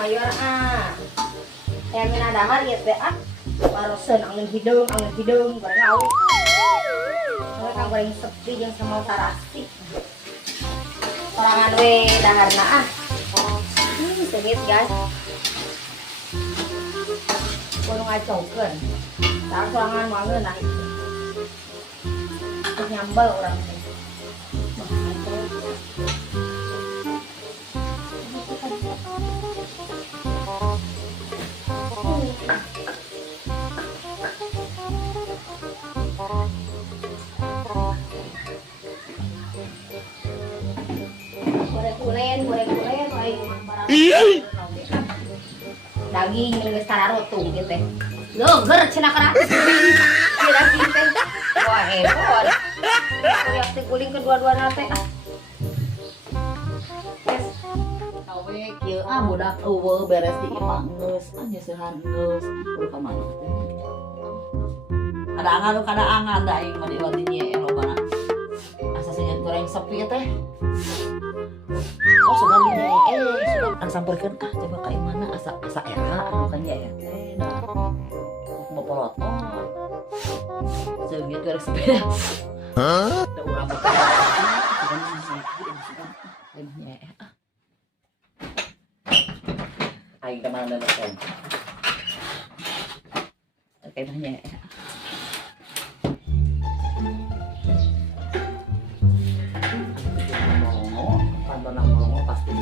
mayor yang minadahar gitu warosen angin hidung goreng au mereka goreng sepi yang sama tarasi sorangan we daharna segit guys kudu ngacaukeun tah sorangan wangeun nah itu nyambel orang daging yang geus tararotung gitu teh. Leuger cenah kana. Kira teh. Wah, heboh. Kuliah teh guling kedua-duana teh. Yes. Awe kieu budak eueuh beres di imah geus, nyeusehan geus. Kudu ka mana teh. Kada angan da aing mah di wadinya lobana. Asa senyet goreng sepi teh. Oh sudah ini sudah samperkeun coba ka imana asa era bukan ya mau polot seungeut goreng sepeda da urang aing teh mana nonton kayak mana pasti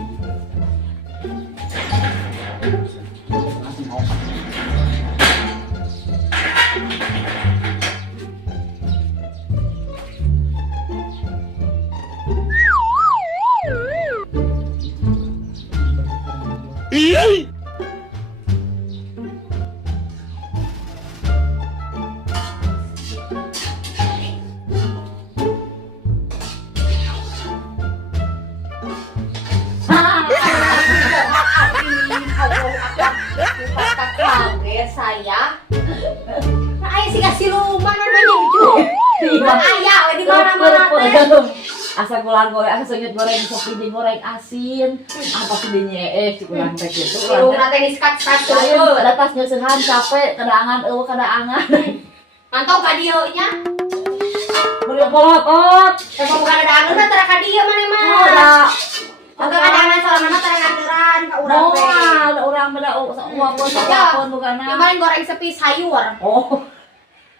saya ayo sih kasih lupa namanya lucu ayah di mana-mana asa kulang goreng asa seungeut goreng sepi jeung goreng asin apa sih dinyeeh si kulang teh kitu urang teh diskat-skat ayo ada tas nyeusehan capek kada angan mantap ka dieu nya beli polot emang bukan ada angan tara ka dieu mah Oke kadang-kadang soalnya tara nganteran ka urang teh ada urang beda uapun bukanna yang paling goreng sepi sayur oh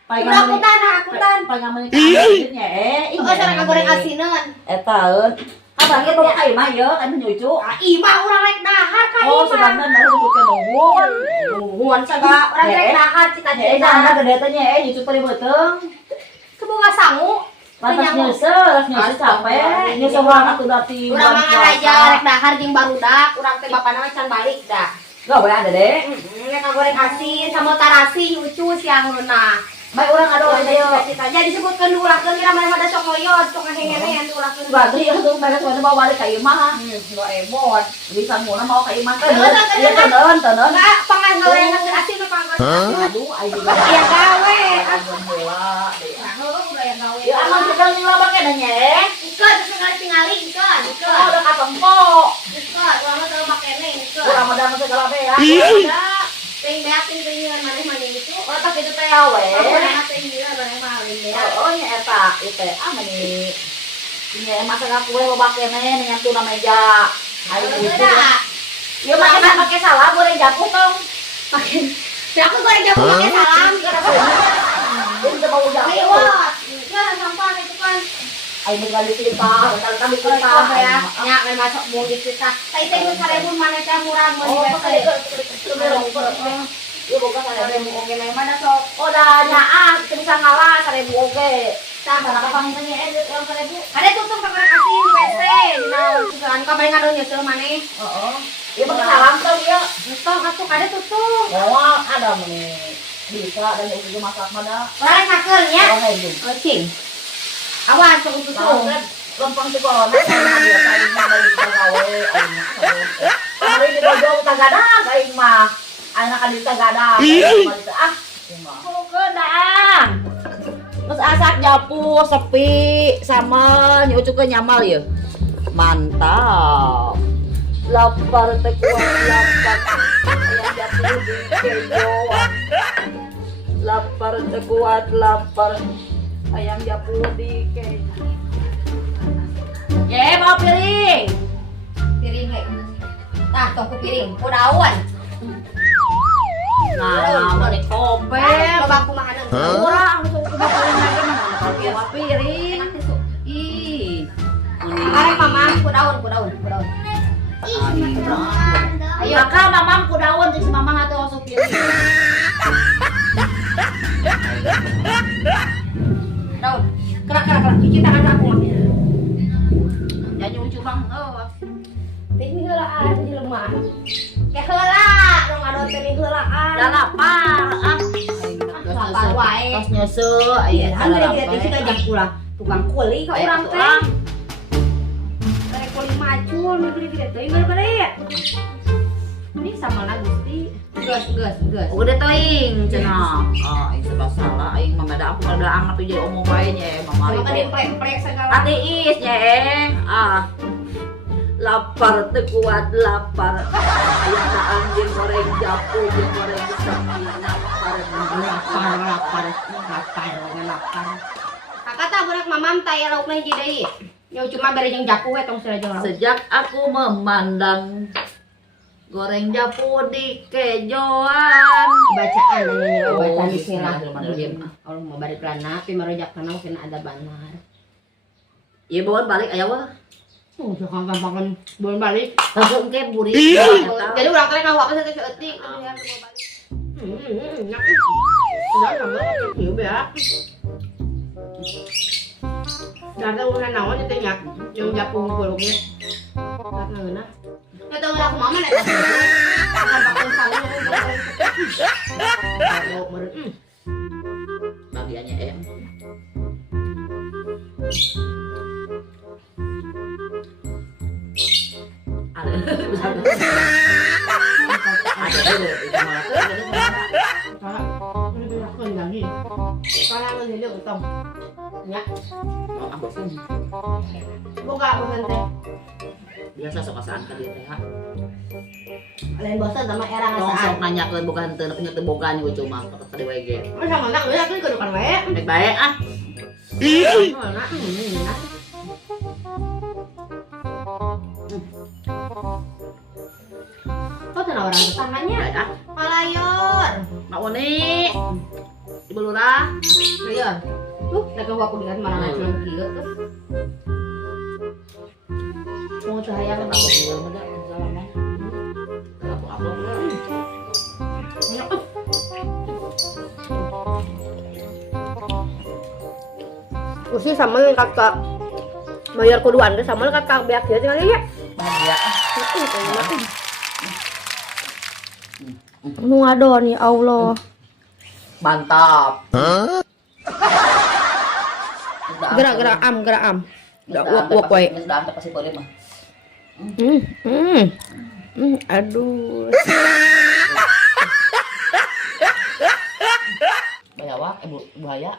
akutan pangaman nya itu cara goreng asinan eta eun abangnya bawa ka imah yeuh kan nyucu imah urang rek dahar ka imah sebenarnya baru disebutkan nuhun saga urang rek dahar cita-cita gede teh nya nyucu pari beuteng keboga sangu lantas nyeuseul capek nyeuseul urang atuh dati urang mah ngaraja rek dahar jeung barudak urang teh bapana mah can balik dah gawe ada deh rek goreng asin sama tarasi nyucu siangeunna baik orang ada orang dia cita-cita disebutkeun diulahkeun ira mana ada sok ngoyot sok ngehenge-hengean diulahkeun berarti atuh mereka sudah bawa balik ka imah lo emot bisa muna mau ka imah teh ieu teun enggak pangan gawe asin mah pangan aduh ai juga ya gawe bola udah yang gawe ya aman sedang ning lobak kana nya ikeun sekali ikeun udah katempok ikeun urang mah teu makene ikeun urang mah da segala teh ya ting beakin teuing maneh itu oh tak kitu teh we urang teh ieu bareng mah alin oh nya eta ieu teh meni nya masak kue lobak keneh nya tuna meja ayo ieu mah make salam goreng jagung tong pakai aku goreng jagung pakai salam kenapa ini udah mau jagung ayo jangan sampah itu kan ayo kali cerita kali cerita ya nya kan masuk mau cerita teh teh 1000 mana teh murah mah oh kali ieu boga 1000 oge mah mana sok oh da nyaah bisa ngalah 1000 oge sama apa pangitnya orang 1000 ada tutup kamar asin WC nah kan kamar ngadoh nyeuseul maneh heeh ieu mah salam tong ieu tutup atuh ada tutup moal ada meni bisa dan itu masak mana orang sakeul nya cing awas sok tutup lempang si corona sama dia kain mah balik ka gawe aing hari di dojo tagadag aing mah anak kan di tagadag ah pokoknya dah terus asak nyapu sepi sama nyucu ke nyamal ya mantap lapar teh kuat lapar ayam jatuh di kejoan lapar teh kuat lapar ayam jatuh di kejoan bawa piring Piring he. Tah, tong ku piring. Kudaon. nah mau di kope Coba aku makanan. kurang suku piring lagi mana bawa piring Enak tisu. ih Arek mama, kudaon. ayo kakak mamam kudaon si mamang atuh masuk piring Daun. Kerak. Cuci tangan aku mah. nyanyi cumang Piring heulaan jelema. Ke heula, dong ado piring heulaan. udah lapar Lapar wae. tos nyusu aya Kan gede-gede sih gajah pula. Tukang kuli ka urang teh. Karek kuli macul nu gede-gede teh geus bade. Ini sama na Gusti. Geus. udah toing cenah aing serba salah aing mamada aku kada anggap jadi omong wae nya mamari Maka diemprek segala. atiis nya lapar teu kuat lapar aya anjing goreng japu jeung goreng sapi lapar. Kakak tak budak mamam taya lauk na hiji deui. Nyo cuma bere jeung japu we tong sira jeung lauk. sejak aku memandang goreng japu di kejoan Bacaan nanya bacaan bismillah. Bismillahirrahmanirrahim. Allah mau bari pelana tapi marojak kana kena ada banar. ieu bawa balik aya wah Oh, jangan gampang boleh balik. langsung ke buri Jadi urang teh ngawa apa sih seutik. Enak. Udah sama kieu beak. Darah ulah naon teh nya. Yang japung kulungnya. Karena geuna. Ya tahu aku mama nek. Akan pakai sawi. Kalau meureun. bagiannya ada Kalau ini dilakukan lagi. Kalau ini dia utang. Ya. Buka bosan teh. biasa sok asaan ka dieu teh ha Lain bosan sama era sok ngasaan. nanyakeun bukan teu nya teu boga nya cuma tadi we ge Masa mantak ya kan kedukan wae. baik baik ah Mana? Kok tenang orang tetangganya? baik ah Malayor. mak uni ibu lurah Iya. Tuh, lagi aku lihat malah ngacung kieu tuh. Mau cahaya aku kan? belum ada salaman aku upload Usi sama yang kakak bayar kuduan teh sama kakak beak dia tinggal ya. bahagia Nu ngadon ya Allah. mantap Gerak am. Udah uak wae. sudah angkat pasti boleh mah Aduh. bahaya ibu bahaya